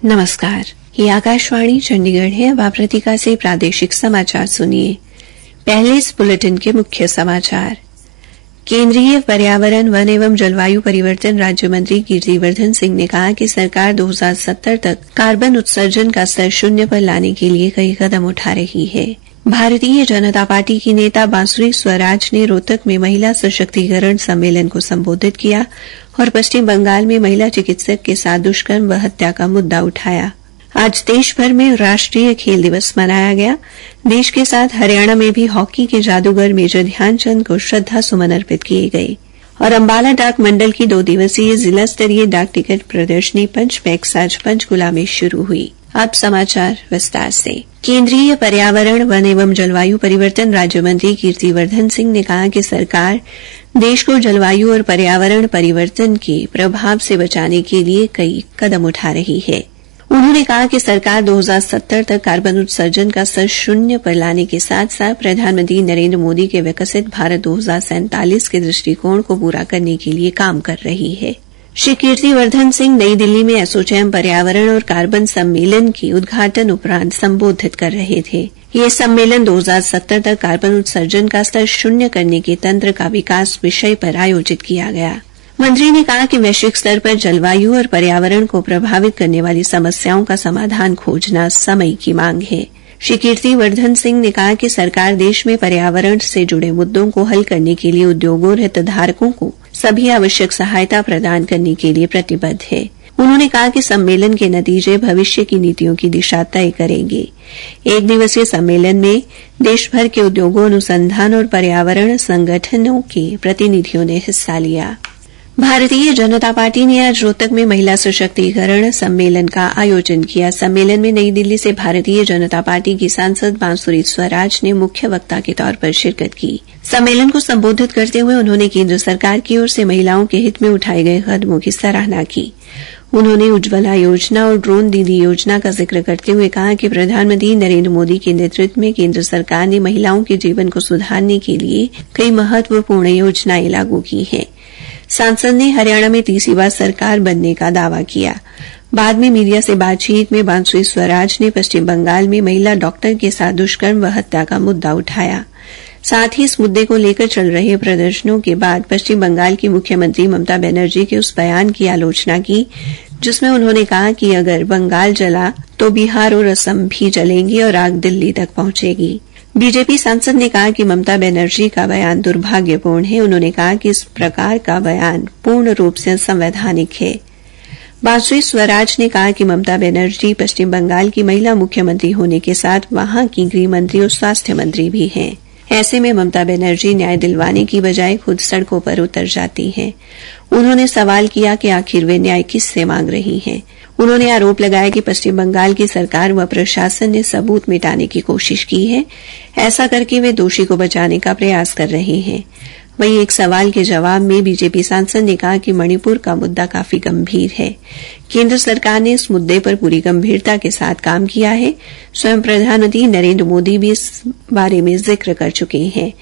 नमस्कार, ये आकाशवाणी चंडीगढ़ है। अब आप प्रतीका से प्रादेशिक समाचार सुनिए। पहले इस बुलेटिन के मुख्य समाचार। केंद्रीय पर्यावरण, वन एवं जलवायु परिवर्तन राज्य मंत्री कीर्तिवर्धन सिंह ने कहा कि सरकार 2070 तक कार्बन उत्सर्जन का स्तर शून्य पर लाने के लिए कई कदम उठा रही है। भारतीय जनता पार्टी की नेता बांसुरी स्वराज ने रोहतक में महिला सशक्तिकरण सम्मेलन को संबोधित किया और पश्चिम बंगाल में महिला चिकित्सक के साथ दुष्कर्म व हत्या का मुद्दा उठाया। आज देश भर में राष्ट्रीय खेल दिवस मनाया गया। देश के साथ हरियाणा में भी हॉकी के जादूगर मेजर ध्यानचंद को श्रद्धा सुमन अर्पित किए गए और अंबाला डाक मंडल की 2 दिवसीय जिला स्तरीय डाक टिकट प्रदर्शनी पंचमैक्स आज पंचकुला में शुरू हुई। अब समाचार विस्तार से। केंद्रीय पर्यावरण, वन एवं जलवायु परिवर्तन राज्य मंत्री कीर्तिवर्धन सिंह ने कहा कि सरकार देश को जलवायु और पर्यावरण परिवर्तन के प्रभाव से बचाने के लिए कई कदम उठा रही है। उन्होंने कहा कि सरकार 2070 तक कार्बन उत्सर्जन का स्तर शून्य पर लाने के साथ साथ प्रधानमंत्री नरेंद्र मोदी के विकसित भारत 2047 के दृष्टिकोण को पूरा करने के लिए काम कर रही है। श्री कीर्तिवर्धन सिंह नई दिल्ली में एसोचैम पर्यावरण और कार्बन सम्मेलन के उद्घाटन उपरांत संबोधित कर रहे थे। यह सम्मेलन 2070 तक कार्बन उत्सर्जन का स्तर शून्य करने के तंत्र का विकास विषय पर आयोजित किया गया। मंत्री ने कहा कि वैश्विक स्तर पर जलवायु और पर्यावरण को प्रभावित करने वाली समस्याओं का समाधान खोजना समय की मांग है। श्री कीर्तिवर्धन सिंह ने कहा कि सरकार देश में पर्यावरण से जुड़े मुद्दों को हल करने के लिए उद्योगों और हितधारकों को सभी आवश्यक सहायता प्रदान करने के लिए प्रतिबद्ध है। उन्होंने कहा कि सम्मेलन के नतीजे भविष्य की नीतियों की दिशा तय करेंगे। 1 दिवसीय सम्मेलन में देश भर के उद्योगों, अनुसंधान और पर्यावरण संगठनों के प्रतिनिधियों ने हिस्सा लिया। भारतीय जनता पार्टी ने आज रोहतक में महिला सशक्तिकरण सम्मेलन का आयोजन किया। सम्मेलन में नई दिल्ली से भारतीय जनता पार्टी की सांसद बांसुरी स्वराज ने मुख्य वक्ता के तौर पर शिरकत की। सम्मेलन को संबोधित करते हुए उन्होंने केंद्र सरकार की ओर से महिलाओं के हित में उठाए गए कदमों की सराहना की। उन्होंने उज्ज्वला योजना और ड्रोन दीदी योजना का जिक्र करते हुए कहा कि प्रधानमंत्री नरेंद्र मोदी के नेतृत्व में केंद्र सरकार ने महिलाओं के जीवन को सुधारने के लिए कई महत्वपूर्ण योजनाएं लागू की हैं। सांसद ने हरियाणा में तीसरी बार सरकार बनने का दावा किया। बाद में मीडिया से बातचीत में बांसुरी स्वराज ने पश्चिम बंगाल में महिला डॉक्टर के साथ दुष्कर्म व हत्या का मुद्दा उठाया। साथ ही इस मुद्दे को लेकर चल रहे प्रदर्शनों के बाद पश्चिम बंगाल की मुख्यमंत्री ममता बनर्जी के उस बयान की आलोचना की जिसमें उन्होंने कहा कि अगर बंगाल जला तो बिहार और असम भी जलेंगे और आग दिल्ली तक पहुंचेगी। बीजेपी सांसद ने कहा कि ममता बनर्जी का बयान दुर्भाग्यपूर्ण है। उन्होंने कहा कि इस प्रकार का बयान पूर्ण रूप से असंवैधानिक है। बांसुरी स्वराज ने कहा कि ममता बनर्जी पश्चिम बंगाल की महिला मुख्यमंत्री होने के साथ वहां की गृह मंत्री और स्वास्थ्य मंत्री भी हैं। ऐसे में ममता बनर्जी न्याय दिलवाने की बजाय खुद सड़कों पर उतर जाती हैं। उन्होंने सवाल किया कि आखिर वे न्याय किससे मांग रही हैं। उन्होंने आरोप लगाया कि पश्चिम बंगाल की सरकार व प्रशासन ने सबूत मिटाने की कोशिश की है। ऐसा करके वे दोषी को बचाने का प्रयास कर रहे हैं। वहीं एक सवाल के जवाब में बीजेपी सांसद ने कहा कि मणिपुर का मुद्दा काफी गंभीर है। केंद्र सरकार ने इस मुद्दे पर पूरी गंभीरता के साथ काम किया है। स्वयं प्रधानमंत्री नरेंद्र मोदी भी इस बारे में जिक्र कर चुके हैं।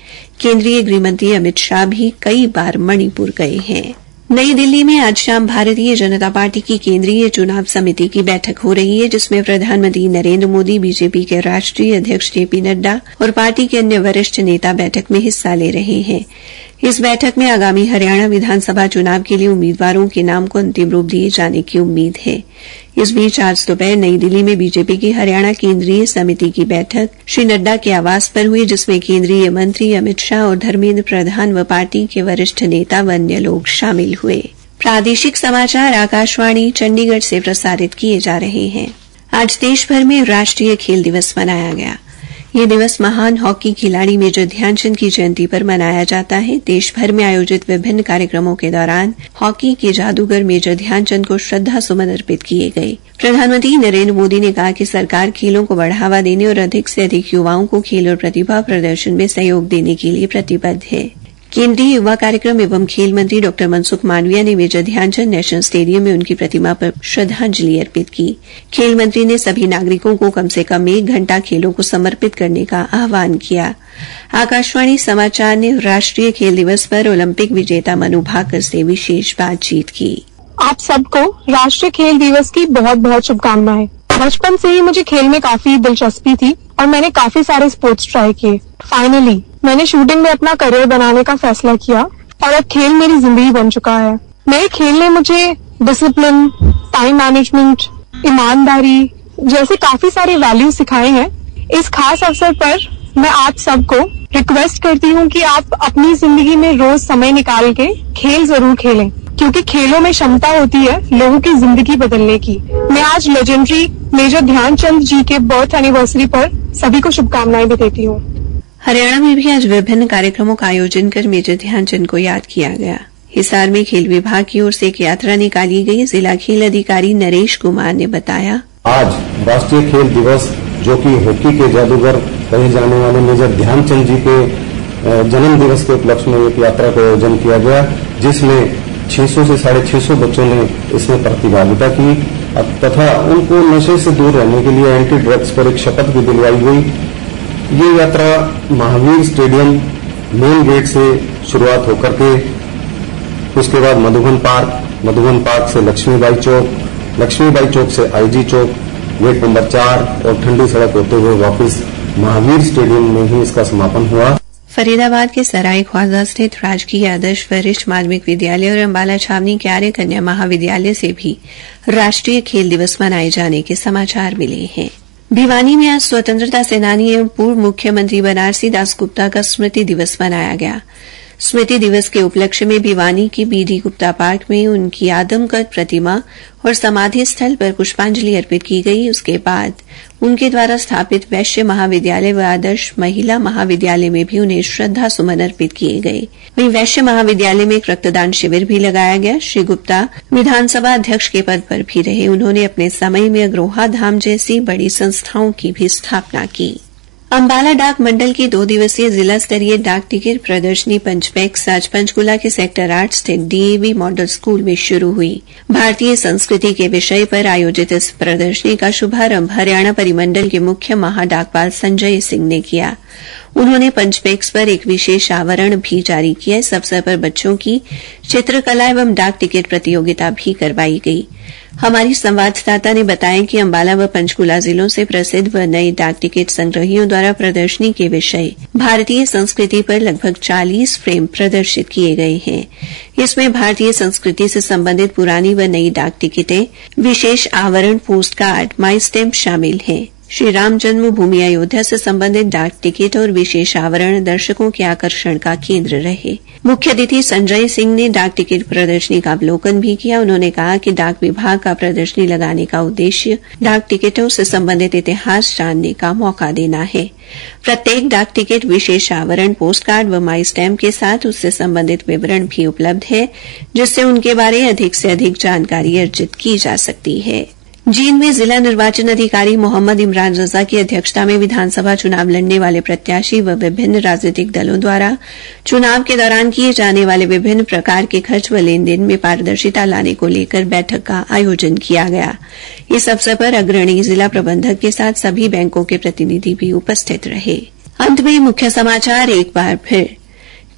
केंद्रीय गृह मंत्री अमित शाह भी कई बार मणिपुर गए हैं। नई दिल्ली में आज शाम भारतीय जनता पार्टी की केंद्रीय चुनाव समिति की बैठक हो रही है जिसमें प्रधानमंत्री नरेंद्र मोदी, बीजेपी के राष्ट्रीय अध्यक्ष जेपी नड्डा और पार्टी के अन्य वरिष्ठ नेता बैठक में हिस्सा ले रहे हैं। इस बैठक में आगामी हरियाणा विधानसभा चुनाव के लिए उम्मीदवारों के नाम को अंतिम रूप दिए जाने की उम्मीद है। इस बीच आज दोपहर नई दिल्ली में बीजेपी की हरियाणा केंद्रीय समिति की बैठक श्री नड्डा के आवास पर हुई जिसमें केंद्रीय मंत्री अमित शाह और धर्मेंद्र प्रधान व पार्टी के वरिष्ठ नेता व अन्य लोग शामिल हुए। प्रादेशिक समाचार आकाशवाणी चंडीगढ़ से प्रसारित किए जा रहे हैं। आज देश भर में राष्ट्रीय खेल दिवस मनाया गया। यह दिवस महान हॉकी खिलाड़ी मेजर ध्यानचंद की जयंती पर मनाया जाता है। देश भर में आयोजित विभिन्न कार्यक्रमों के दौरान हॉकी के जादूगर मेजर ध्यानचंद को श्रद्धा सुमन अर्पित किए गए। प्रधानमंत्री नरेंद्र मोदी ने कहा कि सरकार खेलों को बढ़ावा देने और अधिक से अधिक युवाओं को खेल और प्रतिभा प्रदर्शन में सहयोग देने के लिए प्रतिबद्ध है। केंद्रीय युवा कार्यक्रम एवं खेल मंत्री डॉ मनसुख मांडविया ने मेजर ध्यानचंद नेशनल स्टेडियम में उनकी प्रतिमा पर श्रद्धांजलि अर्पित की। खेल मंत्री ने सभी नागरिकों को कम से कम 1 घंटा खेलों को समर्पित करने का आह्वान किया। आकाशवाणी समाचार ने राष्ट्रीय खेल दिवस पर ओलंपिक विजेता मनु भाकर से विशेष बातचीत की। आप सबको राष्ट्रीय खेल दिवस की बहुत बहुत शुभकामनाएं। बचपन से ही मुझे खेल में काफी दिलचस्पी थी और मैंने काफी सारे स्पोर्ट्स ट्राई किए। फाइनली मैंने शूटिंग में अपना करियर बनाने का फैसला किया और अब खेल मेरी जिंदगी बन चुका है। मेरे खेल ने मुझे डिसिप्लिन, टाइम मैनेजमेंट, ईमानदारी जैसे काफी सारे वैल्यू सिखाए हैं। इस खास अवसर पर मैं आप सबको रिक्वेस्ट करती हूँ कि आप अपनी जिंदगी में रोज समय निकाल के खेल जरूर खेलें, क्योंकि खेलों में क्षमता होती है लोगों की जिंदगी बदलने की। मैं आज लेजेंडरी मेजर ध्यानचंद जी के बर्थ एनिवर्सरी पर सभी को शुभकामनाएं भी देती हूँ। हरियाणा में भी आज विभिन्न कार्यक्रमों का आयोजन कर मेजर ध्यानचंद को याद किया गया। हिसार में खेल विभाग की ओर से एक यात्रा निकाली गई। जिला खेल अधिकारी नरेश कुमार ने बताया, आज राष्ट्रीय खेल दिवस जो कि हॉकी के जादूगर कहे जाने वाले मेजर ध्यानचंद जी के जन्म दिवस के उपलक्ष्य में एक यात्रा का आयोजन किया गया, जिसमें 600 से 650 बच्चों ने इसमें प्रतिभागिता की तथा उनको नशे से दूर रहने के लिए एंटी ड्रग्स पर एक शपथ भी दिलवाई गई। ये यात्रा महावीर स्टेडियम मेन गेट से शुरुआत होकर के उसके बाद मधुबन पार्क से लक्ष्मीबाई चौक से आईजी चौक, गेट नंबर 4 और ठंडी सड़क होते हुए वापस महावीर स्टेडियम में ही इसका समापन हुआ। फरीदाबाद के सराय ख्वाजा स्थित राजकीय आदर्श वरिष्ठ माध्यमिक विद्यालय और अम्बाला छावनी के आर्य कन्या महाविद्यालय से भी राष्ट्रीय खेल दिवस मनाए जाने के समाचार मिले हैं। भिवानी में आज स्वतंत्रता सेनानी एवं पूर्व मुख्यमंत्री बनारसी दास गुप्ता का स्मृति दिवस मनाया गया। स्मृति दिवस के उपलक्ष्य में भिवानी की बीडी गुप्ता पार्क में उनकी आदमकद प्रतिमा और समाधि स्थल पर पुष्पांजलि अर्पित की गई। उसके बाद उनके द्वारा स्थापित वैश्य महाविद्यालय व आदर्श महिला महाविद्यालय में भी उन्हें श्रद्धा सुमन अर्पित किए गए। वहीं वैश्य महाविद्यालय में एक रक्तदान शिविर भी लगाया गया। श्री गुप्ता विधानसभा अध्यक्ष के पद पर भी रहे। उन्होंने अपने समय में अग्रोहा धाम जैसी बड़ी संस्थाओं की भी स्थापना की। अम्बाला डाक मंडल की 2 दिवसीय जिला स्तरीय डाक टिकट प्रदर्शनी पंचपैक्स आज पंचकुला के सेक्टर 8 स्थित डीएवी मॉडल स्कूल में शुरू हुई। भारतीय संस्कृति के विषय पर आयोजित इस प्रदर्शनी का शुभारंभ हरियाणा परिमंडल के मुख्य महाडाकपाल संजय सिंह ने किया। उन्होंने पंचपैक्स पर एक विशेष आवरण भी जारी किया। इस अवसर पर बच्चों की चित्रकला एवं डाक टिकट प्रतियोगिता भी करवाई गई। हमारी संवाददाता ने बताया कि अम्बाला व पंचकुला जिलों से प्रसिद्ध व नए डाक टिकट संग्रहियों द्वारा प्रदर्शनी के विषय भारतीय संस्कृति पर लगभग 40 फ्रेम प्रदर्शित किए गए हैं। इसमें भारतीय संस्कृति से संबंधित पुरानी व नई डाक टिकटें, विशेष आवरण, पोस्ट कार्ड, माई स्टैम्प शामिल हैं। श्री राम जन्मभूमि अयोध्या से संबंधित डाक टिकट और विशेष आवरण दर्शकों के आकर्षण का केंद्र रहे। मुख्य अतिथि संजय सिंह ने डाक टिकट प्रदर्शनी का अवलोकन भी किया। उन्होंने कहा कि डाक विभाग का प्रदर्शनी लगाने का उद्देश्य डाक टिकटों से संबंधित इतिहास जानने का मौका देना है। प्रत्येक डाक टिकट विशेष आवरण, पोस्ट कार्ड व माई स्टैम्प के साथ उससे संबंधित विवरण भी उपलब्ध है, जिससे उनके बारे अधिक से अधिक जानकारी अर्जित की जा सकती है। जींद में जिला निर्वाचन अधिकारी मोहम्मद इमरान रजा की अध्यक्षता में विधानसभा चुनाव लड़ने वाले प्रत्याशी व विभिन्न राजनीतिक दलों द्वारा चुनाव के दौरान किए जाने वाले विभिन्न प्रकार के खर्च व लेन देन में पारदर्शिता लाने को लेकर बैठक का आयोजन किया गया। इस अवसर पर अग्रणी जिला प्रबंधक के साथ सभी बैंकों के प्रतिनिधि भी उपस्थित रहे। अंत में मुख्य समाचार एक बार फिर।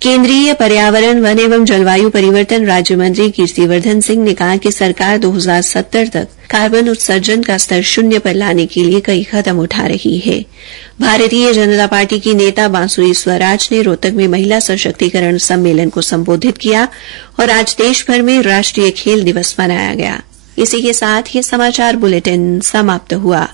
केंद्रीय पर्यावरण, वन एवं जलवायु परिवर्तन राज्य मंत्री कीर्तिवर्धन सिंह ने कहा कि सरकार 2070 तक कार्बन उत्सर्जन का स्तर 0 पर लाने के लिए कई कदम उठा रही है। भारतीय जनता पार्टी की नेता बांसुरी स्वराज ने रोहतक में महिला सशक्तिकरण सम्मेलन को संबोधित किया और आज देश भर में राष्ट्रीय खेल दिवस मनाया गया। इसी के साथ ये समाचार बुलेटिन समाप्त हुआ।